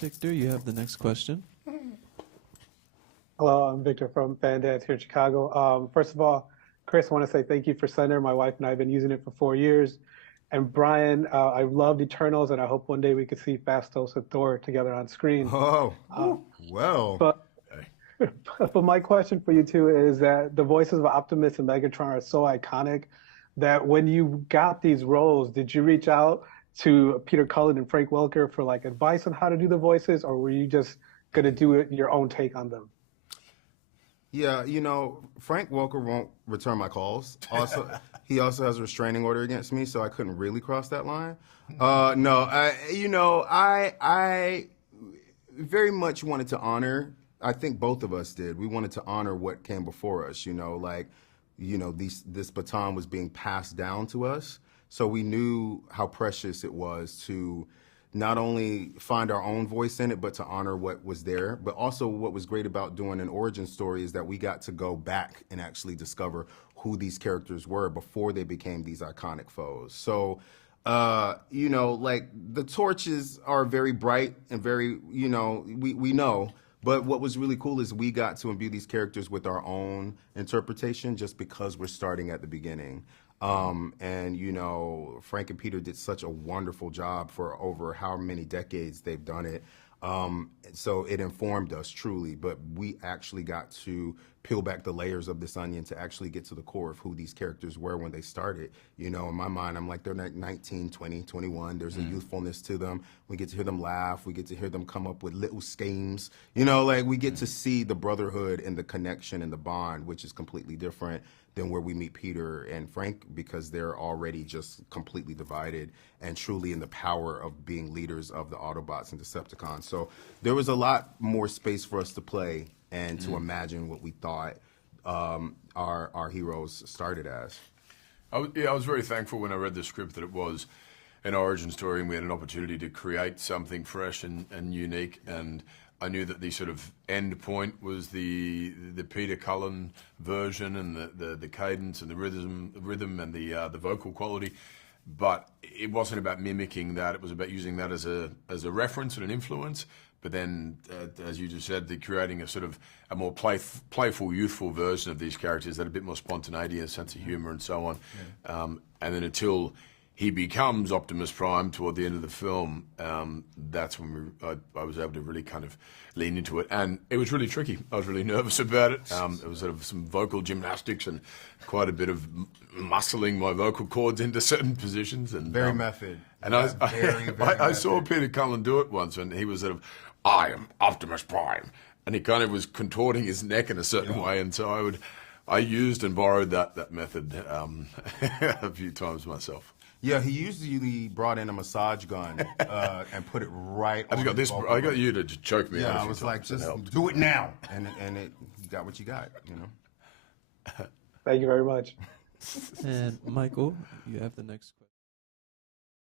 Victor, you have the next question. Hello, I'm Victor from Fandads here in Chicago. First of all, Chris, I want to say thank you for Slender. My wife and I have been using it for 4 years. And Brian, I loved Eternals, and I hope one day we could see Fastos and Thor together on screen. Oh, Uh, well. but Okay. but my question for you two is that the voices of Optimus and Megatron are so iconic that when you got these roles, did you reach out to Peter Cullen and Frank Welker for like advice on how to do the voices, or were you just gonna do it your own take on them? Yeah, Frank Welker won't return my calls. Also, he also has a restraining order against me, so I couldn't really cross that line. No, I very much wanted to honor. I think both of us did. We wanted to honor what came before us. This baton was being passed down to us, so we knew how precious it was to not only find our own voice in it, but to honor what was there. But also what was great about doing an origin story is that we got to go back and actually discover who these characters were before they became these iconic foes. So, like the torches are very bright and very, we know. But what was really cool is we got to imbue these characters with our own interpretation just because we're starting at the beginning. Frank and Peter did such a wonderful job for over how many decades they've done it. So it informed us truly, but we actually got to peel back the layers of this onion to actually get to the core of who these characters were when they started. In my mind, I'm like, they're like 19, 20, 21. There's a youthfulness to them. We get to hear them laugh. We get to hear them come up with little schemes. We get to see the brotherhood and the connection and the bond, which is completely different than where we meet Peter and Frank, because they're already just completely divided and truly in the power of being leaders of the Autobots and Decepticons. So there was a lot more space for us to play and to imagine what we thought our heroes started as. I was very thankful when I read the script that it was an origin story and we had an opportunity to create something fresh and unique. And I knew that the sort of end point was the Peter Cullen version and the cadence and the rhythm and the vocal quality. But it wasn't about mimicking that. It was about using that as a reference and an influence. But then, as you just said, creating a sort of a more playful, youthful version of these characters that had a bit more spontaneity, a sense of humor, and so on. Yeah. And then until he becomes Optimus Prime toward the end of the film, that's when I was able to really kind of lean into it. And it was really tricky. I was really nervous about it. It was sort of some vocal gymnastics and quite a bit of muscling my vocal cords into certain positions. And Very method. And yeah, I saw Peter Cullen do it once, and he was sort of, I am Optimus Prime. And he kind of was contorting his neck in a certain way. And so I used and borrowed that method a few times myself. Yeah, he usually brought in a massage gun and put it right on I got you to choke me out. Yeah, I was like, just do it now. And you got what you got, Thank you very much. And Michael, you have the next question.